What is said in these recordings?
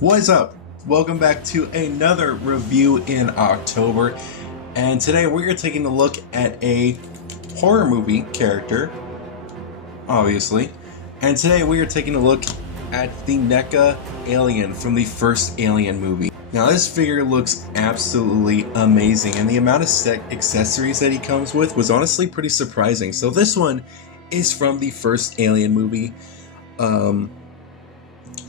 What's up? Welcome back to another review in October, and today we're taking a look at a horror movie character, obviously, and today we are taking a look at the Neca alien from the first Alien movie. Now this figure looks absolutely amazing, and the amount of accessories that he comes with was honestly pretty surprising. So this one is from the first Alien movie,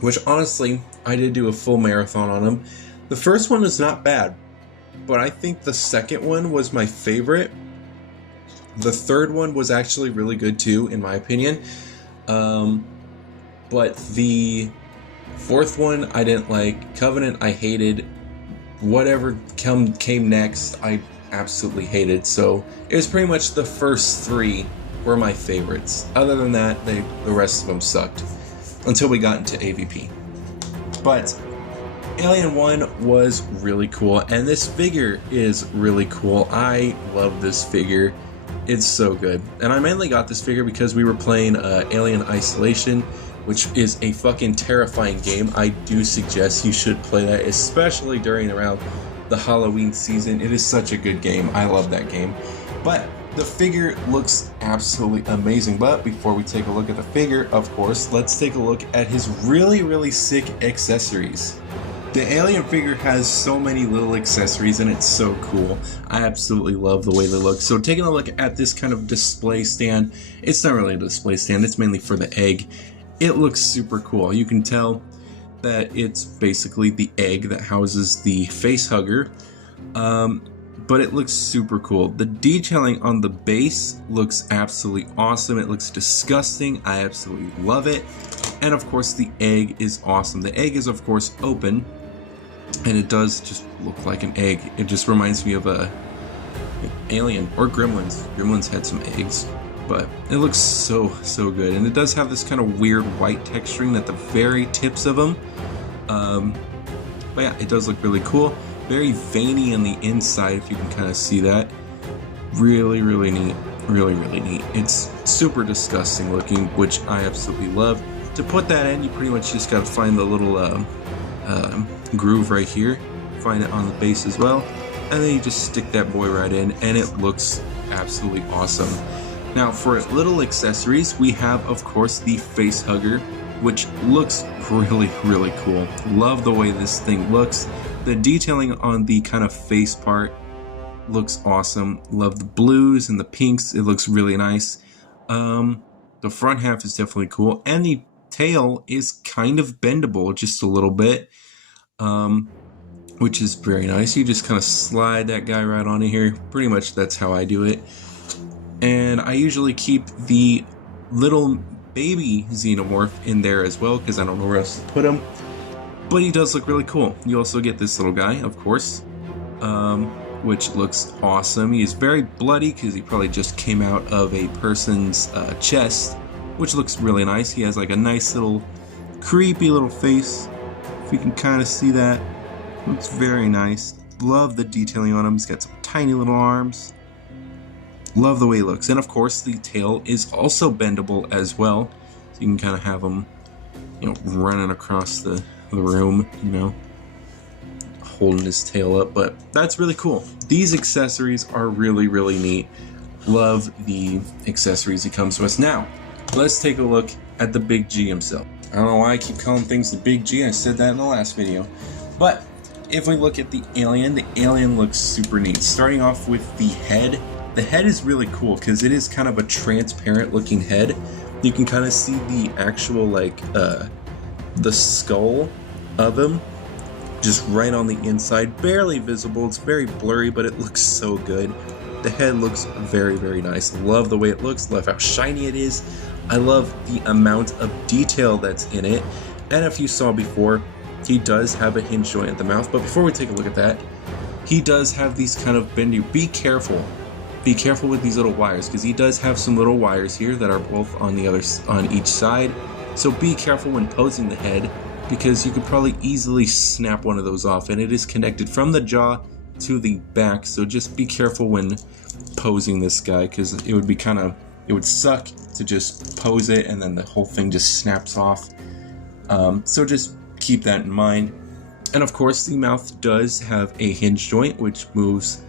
which honestly, I did do a full marathon on him. The first one was not bad, but I think the second one was my favorite. The third one was actually really good too, in my opinion. But the fourth one I didn't like. Covenant I hated. Whatever came next I absolutely hated. So it was pretty much the first three were my favorites. Other than that, the rest of them sucked. Until we got into AVP. But Alien 1 was really cool, and this figure is really cool. I love this figure. It's so good. And I mainly got this figure because we were playing Alien Isolation, which is a fucking terrifying game. I do suggest you should play that, especially around the Halloween season. It is such a good game. I love that game. But the figure looks absolutely amazing. But before we take a look at the figure, of course, let's take a look at his really sick accessories. The alien figure has so many little accessories and it's so cool. I absolutely love the way they look. So taking a look at this kind of display stand, it's not really a display stand, it's mainly for the egg. It looks super cool. You can tell that it's basically the egg that houses the face hugger. But it looks super cool. The detailing on the base looks absolutely awesome. It looks disgusting. I absolutely love it. And of course the egg is awesome. The egg is of course open, and it does just look like an egg. It just reminds me of a Alien or Gremlins. Gremlins had some eggs, but it looks so good. And it does have this kind of weird white texturing at the very tips of them. But yeah, it does look really cool. Very veiny on the inside, if you can kind of see that. Really neat. Really neat. It's super disgusting looking, which I absolutely love. To put that in, you pretty much just gotta find the little groove right here. Find it on the base as well. And then you just stick that boy right in, and it looks absolutely awesome. Now, for little accessories, we have, of course, the face hugger, which looks really cool. Love the way this thing looks. The detailing on the kind of face part looks awesome. Love the blues and the pinks. It looks really nice. The front half is definitely cool. And the tail is kind of bendable just a little bit, which is very nice. You just kind of slide that guy right onto here. Pretty much that's how I do it. And I usually keep the little baby Xenomorph in there as well because I don't know where else to put him. But he does look really cool. You also get this little guy, of course, which looks awesome. He is very bloody because he probably just came out of a person's chest, which looks really nice. He has like a nice little creepy little face, if you can kind of see that. Looks very nice. Love the detailing on him. He's got some tiny little arms. Love the way he looks. And of course the tail is also bendable as well, so you can kind of have him, running across the room, holding his tail up. But that's really cool. These accessories are really neat. Love the accessories he comes with. Now let's take a look at the Big G himself. I don't know why I keep calling things the Big G. I said that in the last video. But if we look at the alien looks super neat. Starting off with the head. The head is really cool because it is kind of a transparent looking head. You can kind of see the actual the skull of him just right on the inside, barely visible. It's very blurry, but it looks so good. The head looks very nice. Love the way it looks. Love how shiny it is. I love the amount of detail that's in it. And if you saw before, he does have a hinge joint at the mouth. But before we take a look at that, he does have these kind of bendy. Be careful with these little wires, because he does have some little wires here that are both on each side. So be careful when posing the head, because you could probably easily snap one of those off, and it is connected from the jaw to the back. So just be careful when posing this guy, because it would suck to just pose it and then the whole thing just snaps off. So just keep that in mind. And of course, the mouth does have a hinge joint, which moves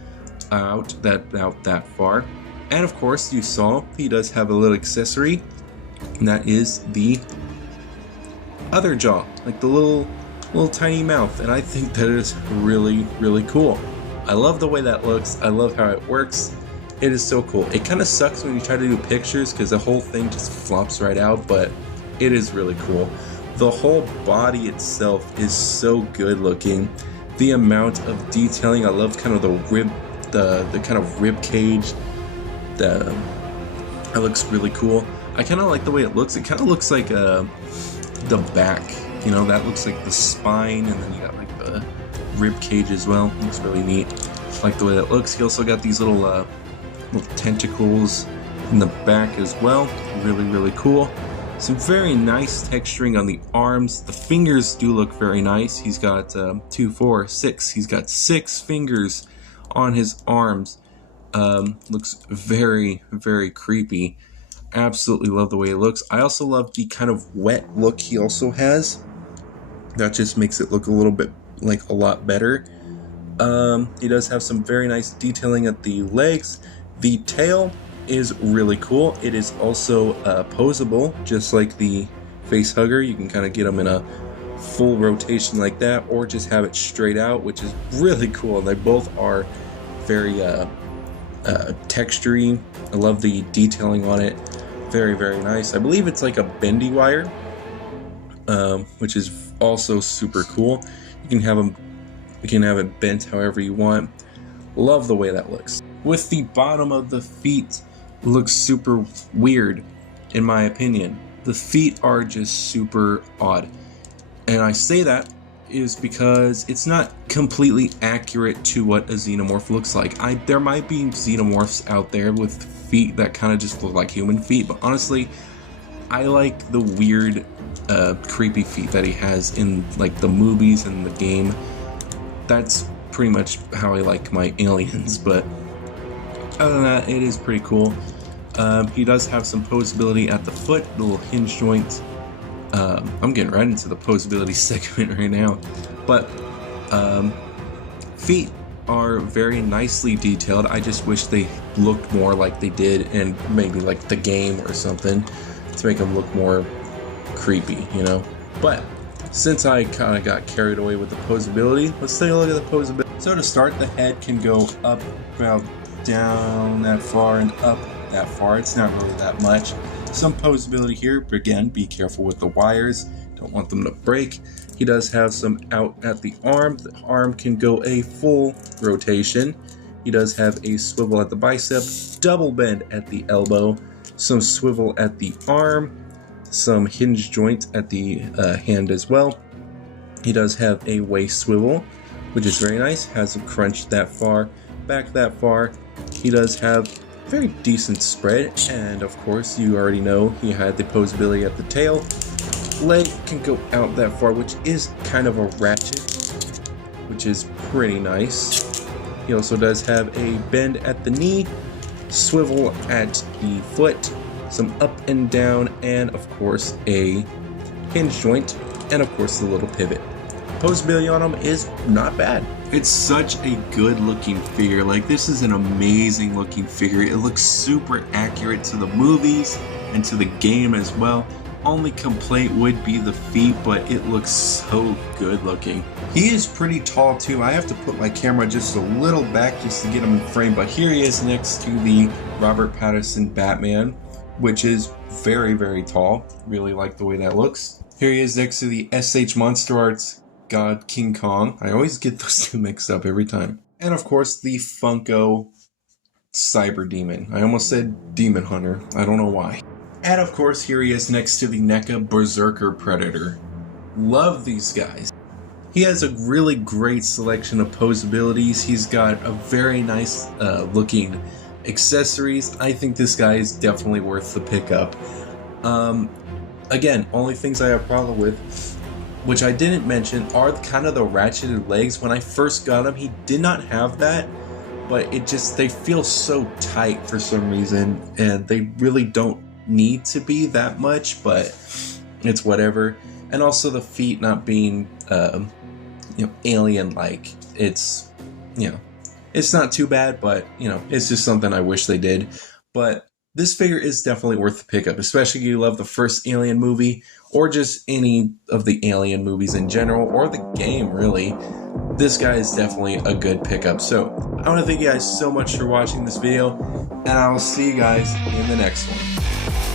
out that far. And of course, you saw he does have a little accessory, and that is the other jaw, like the little tiny mouth. And I think that is really, really cool. I love the way that looks. I love how it works. It is so cool. It kind of sucks when you try to do pictures because the whole thing just flops right out, but it is really cool. The whole body itself is so good looking. The amount of detailing, I love kind of the kind of rib cage. It looks really cool. I kind of like the way it looks. It kind of looks like the back. You know, that looks like the spine, and then you got like the rib cage as well. It looks really neat. I like the way that looks. He also got these little tentacles in the back as well. Really, really cool. Some very nice texturing on the arms. The fingers do look very nice. He's got 2, 4, 6. He's got 6 fingers on his arms. Looks very, very creepy. Absolutely love the way it looks. I also love the kind of wet look he also has. That just makes it look a little bit like a lot better. He does have some very nice detailing at the legs. The tail is really cool. It is also posable, just like the face hugger. You can kind of get them in a full rotation like that, or just have it straight out, which is really cool. And they both are very textury. I love the detailing on it. Very, very nice. I believe it's like a bendy wire, which is also super cool. You can have it bent however you want. Love the way that looks. With the bottom of the feet, looks super weird, in my opinion. The feet are just super odd, and I say that is because it's not completely accurate to what a xenomorph looks like. There might be xenomorphs out there with feet that kind of just look like human feet, but honestly, I like the weird, creepy feet that he has in like the movies and the game. That's pretty much how I like my aliens, but other than that, it is pretty cool. He does have some posability at the foot, the little hinge joint. I'm getting right into the posability segment right now, but feet are very nicely detailed. I just wish they looked more like they did in maybe like the game or something to make them look more creepy, you know. But since I kind of got carried away with the posability, let's take a look at the posability. So to start, the head can go up about down that far and up that far. It's not really that much. Some posability here, but again, be careful with the wires. Don't want them to break. He does have some out at the arm. The arm can go a full rotation. He does have a swivel at the bicep, double bend at the elbow, some swivel at the arm, some hinge joint at the hand as well. He does have a waist swivel, which is very nice. Has a crunch that far, back that far. He does have very decent spread, and of course you already know he had the posability at the tail. Leg can go out that far, which is kind of a ratchet, which is pretty nice. He also does have a bend at the knee, swivel at the foot, some up and down, and of course a hinge joint, and of course the little pivot. Posability on him is not bad. It's such a good looking figure. Like, this is an amazing looking figure. It looks super accurate to the movies and to the game as well. Only complaint would be the feet, but it looks so good looking. He is pretty tall too. I have to put my camera just a little back just to get him in frame, but here he is next to the Robert Pattinson Batman, which is very, very tall. Really like the way that looks. Here he is next to the SH Monster Arts God King Kong. I always get those two mixed up every time. And of course the Funko Cyber Demon. I almost said Demon Hunter. I don't know why. And of course here he is next to the Neca Berserker Predator. Love these guys. He has a really great selection of posabilities. He's got a very nice looking accessories. I think this guy is definitely worth the pickup. Again, only things I have a problem with, which I didn't mention, are kind of the ratcheted legs. When I first got him, he did not have that, but they feel so tight for some reason, and they really don't need to be that much, but it's whatever. And also the feet not being alien-like. It's, it's not too bad, but, it's just something I wish they did. But this figure is definitely worth the pickup, especially if you love the first Alien movie, or just any of the Alien movies in general, or the game, really. This guy is definitely a good pickup. So, I want to thank you guys so much for watching this video, and I will see you guys in the next one.